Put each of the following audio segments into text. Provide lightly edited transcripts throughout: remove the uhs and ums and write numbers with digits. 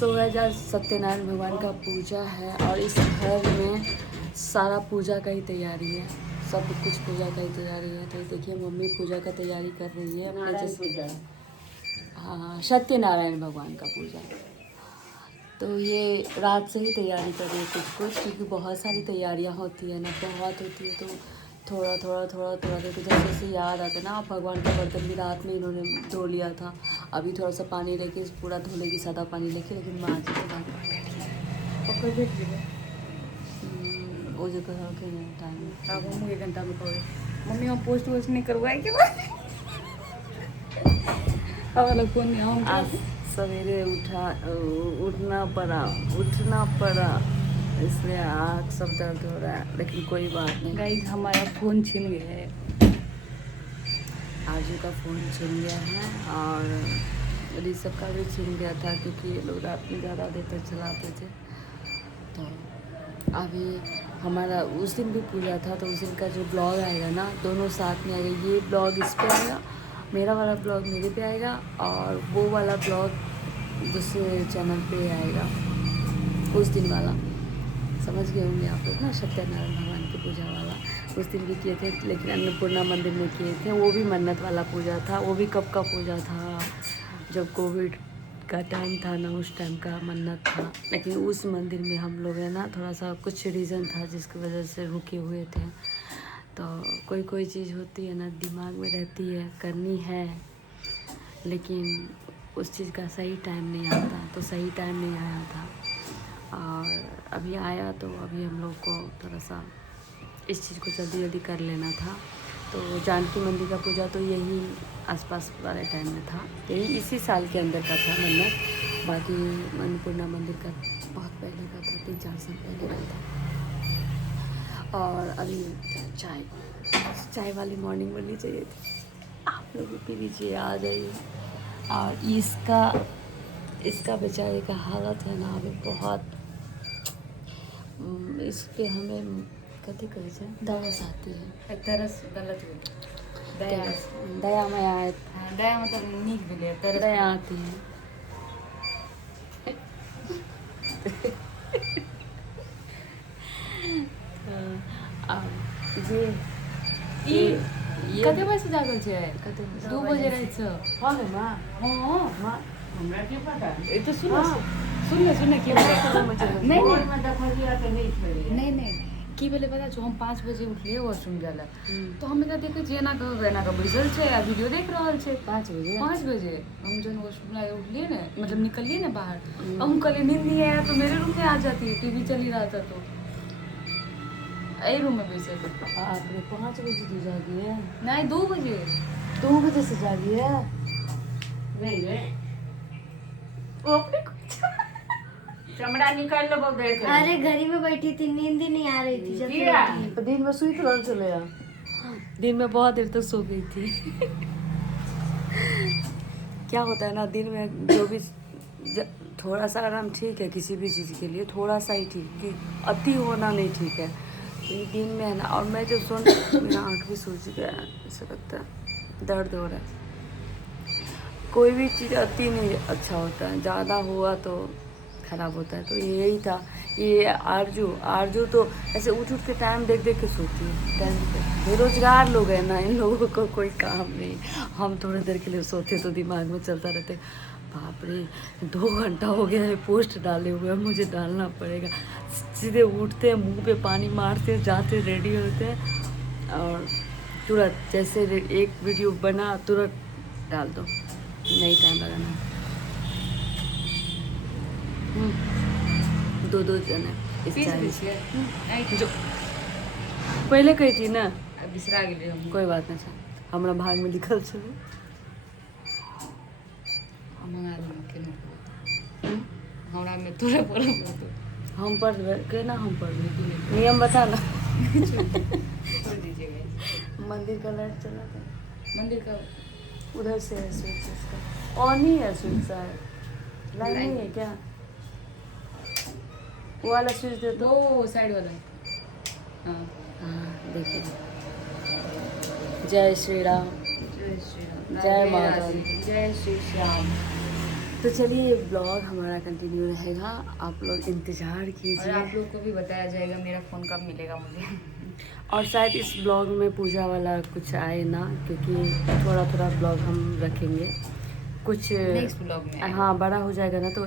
सो है आज सत्यनारायण भगवान का पूजा है और इस घर में सारा पूजा का ही तैयारी है, सब कुछ पूजा का ही तैयारी है। तो देखिए मम्मी पूजा का तैयारी कर रही है अपने जैसे। हाँ, सत्यनारायण भगवान का पूजा। तो ये रात से ही तैयारी कर रही है कुछ क्योंकि बहुत सारी तैयारियाँ होती है ना, बहुत होती है। तो थोड़ा करके जैसे जैसे याद आता है ना। भगवान का बर्तन भी रात में इन्होंने धो लिया था, अभी थोड़ा सा पानी लेके पूरा धो लेगी, सादा पानी लेके। लेकिन माँ जी के बाद पकड़ देख लीजिए वो जो कहा कि टाइम अब हम 1 घंटा में पकड़े। मम्मी हम पोस्ट वोस्ट नहीं करवाए के बाद आज सवेरे उठना पड़ा इसलिए आँख सब दर्द हो रहा है, लेकिन कोई बात नहीं। गाइस हमारा फ़ोन छिन गया है, आजू का फ़ोन छिन गया है और ऋषभ का भी छिन गया था क्योंकि ये लोग रात में ज़्यादा देर तक चलाते थे। तो अभी हमारा उस दिन भी पूजा था, तो उस दिन का जो ब्लॉग आएगा ना, दोनों साथ में आएगा। ये ब्लॉग इस पे आएगा, मेरा वाला ब्लॉग मेरे पे आएगा और वो वाला ब्लॉग दूसरे चैनल पे आएगा उस दिन वाला। समझ गए होंगे आप लोग ना, सत्यनारायण भगवान की पूजा वाला। उस दिन भी किए थे, लेकिन अन्नपूर्णा मंदिर में किए थे। वो भी मन्नत वाला पूजा था। वो भी कब का पूजा था, जब कोविड का टाइम था ना, उस टाइम का मन्नत था। लेकिन उस मंदिर में हम लोग है ना, थोड़ा सा कुछ रीज़न था जिसकी वजह से रुके हुए थे। तो कोई चीज़ होती है ना, दिमाग में रहती है, करनी है, लेकिन उस चीज़ का सही टाइम नहीं आता। तो सही टाइम नहीं आया था और अभी आया, तो अभी हम लोग को थोड़ा सा इस चीज़ को जल्दी कर लेना था। तो जानकी मंदिर का पूजा तो यही आसपास वाले टाइम में था, यही इसी साल के अंदर का था मन्नत। बाकी अन्नपूर्णा मंदिर का बहुत पहले का था, 3-4 साल पहले का था। और अभी चाय वाली मॉर्निंग बननी चाहिए थी, आप लोग पी लीजिए, आ जाइए। और इसका बेचारे का हालत है ना अभी बहुत, इसके हमें कथी कहै छै, दरस आती है। तरस गलत हो दया माया दया मतलब नीक भेलै, तरस दया आती है। ये कते बजे से जागल छै? 2 बजे रहै छै। हाँ गे माँ, हाँ हमरा की पता ये तो सुन की नहीं की भेलै पता छौ? हम 5 बजे उठलिए वॉशरूम जाए ला, तो हम इधर देखे छियै एना के बैसल छै आ वीडियो देख रहल छै। 5 बजे हम जब वॉशरूम ला उठलिए ने, मतलब निकलिए ना बाहर, हम कहलिए नींद नहीं आया तो मेरे रूम में आ जाती है, टीवी चल ही रहा था तो यही रूम में बैसे थे। 5 बजे तो जागी है? नहीं 2 बजे। 2 बजे से जागी है? नहीं रे, वो अपने चमड़ा निकाल लो वो देख। अरे घड़ी में बैठी थी, नींद ही नहीं आ रही थी। जब किया? तो दिन में सुई रहल चले या? दिन में बहुत देर तक सो गई थी। क्या होता है ना, दिन में जो भी थोड़ा सा आराम ठीक है किसी भी चीज़ के लिए, थोड़ा सा ही ठीक, कि अति होना नहीं ठीक है। तो दिन में है ना, और मैं जब मेरा आँख भी सूज गया, ऐसा लगता है दर्द हो रहा है। कोई भी चीज़ अति नहीं अच्छा होता है, ज़्यादा हुआ तो ख़राब होता है। तो यही था। ये आरजू तो ऐसे उठ के टाइम देख के सोती है, टाइम पे। बेरोजगार लोग हैं ना, इन लोगों को कोई काम नहीं। हम थोड़ी देर के लिए सोते तो दिमाग में चलता रहते, बाप रे 2 घंटा हो गया है पोस्ट डाले हुए, मुझे डालना पड़ेगा। सीधे उठते हैं, मुंह पे पानी मारते, जाते, रेडी होते हैं और तुरंत जैसे एक वीडियो बना तुरंत डाल दो, नहीं टाइम लगाना। 2 जने इस चाय जो पहले कही थी ना, बिसरा गेलिए हम। कोई बात नहीं था, हमारा भाग में लिखल छलै। हमरा में तोरे पर हम पढ़ केना हम पढ़ नियम बता ना। छोड़ दीजिएगा। मंदिर का लाइट चला था, मंदिर का उधर से है स्विच, इसका ऑन ही है स्विच शायद, लाइट नहीं है क्या? वो वाला स्विच दे दो, वो साइड वाला। हाँ हाँ देखिए। जय श्री राम, जय श्री राम, जय माता दी। जय श्री श्याम। तो चलिए ब्लॉग हमारा कंटिन्यू रहेगा, आप लोग इंतज़ार और कीजिए। आप लोग को भी बताया जाएगा मेरा फ़ोन कब मिलेगा मुझे। और शायद इस ब्लॉग में पूजा वाला कुछ आए ना, क्योंकि थोड़ा थोड़ा ब्लॉग हम रखेंगे कुछ। नेक्स्ट ब्लॉग में आएगा। हाँ, बड़ा हो जाएगा ना तो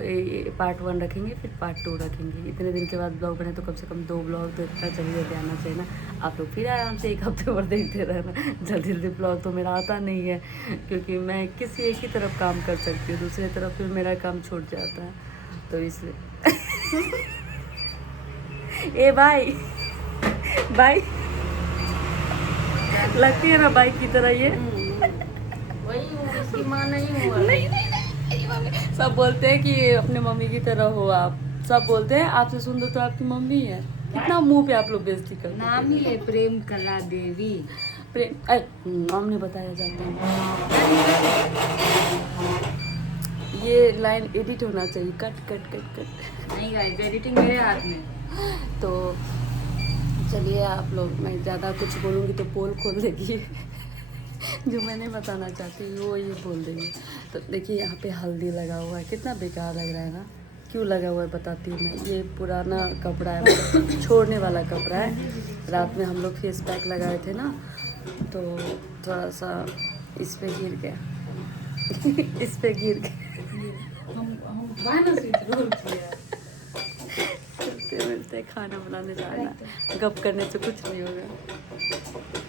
पार्ट 1 रखेंगे, फिर पार्ट 2 रखेंगे। इतने दिन के बाद ब्लॉग बने तो कम से कम 2 ब्लॉग तो इतना जल्दी आना चाहिए ना। आप लोग फिर आराम से 1 हफ्ते भर देखते रहना। जल्दी जल्दी ब्लॉग तो मेरा आता नहीं है, क्योंकि मैं किसी एक ही तरफ काम कर सकती हूँ, दूसरी तरफ फिर मेरा काम छूट जाता है, तो इसलिए ए भाई भाई लगती है ना बाइक की तरह ये। वही हूँ, उसकी माँ नहीं हूँ। सब बोलते हैं कि अपने मम्मी की तरह हो आप, सब बोलते हैं आपसे सुंदर तो आपकी मम्मी है। कितना मुंह पे आप लोग बेइज्जती करते हैं। नाम ही है प्रेम कला देवी। नाम नहीं बताया जाता है। ये लाइन एडिट होना चाहिए, कट कट कट कट। नहीं गाइस, एडिटिंग मेरे हाथ में। तो चलिए आप लोग, मैं ज़्यादा कुछ बोलूँगी तो पोल खोल देगी। जो मैं नहीं बताना चाहती वो ये बोल देंगे। तो देखिए यहाँ पे हल्दी लगा हुआ है, कितना बेकार लग रहा है ना। क्यों लगा हुआ है बताती हूँ मैं। ये पुराना कपड़ा है, मतलब छोड़ने वाला कपड़ा है। रात में हम लोग फेस पैक लगाए थे ना, तो थोड़ा सा इस पे गिर गया। इस पे गिर गया। हम बहाना से रोल किया। मिलते खाना बनाने जाना, गप करने से कुछ नहीं होगा।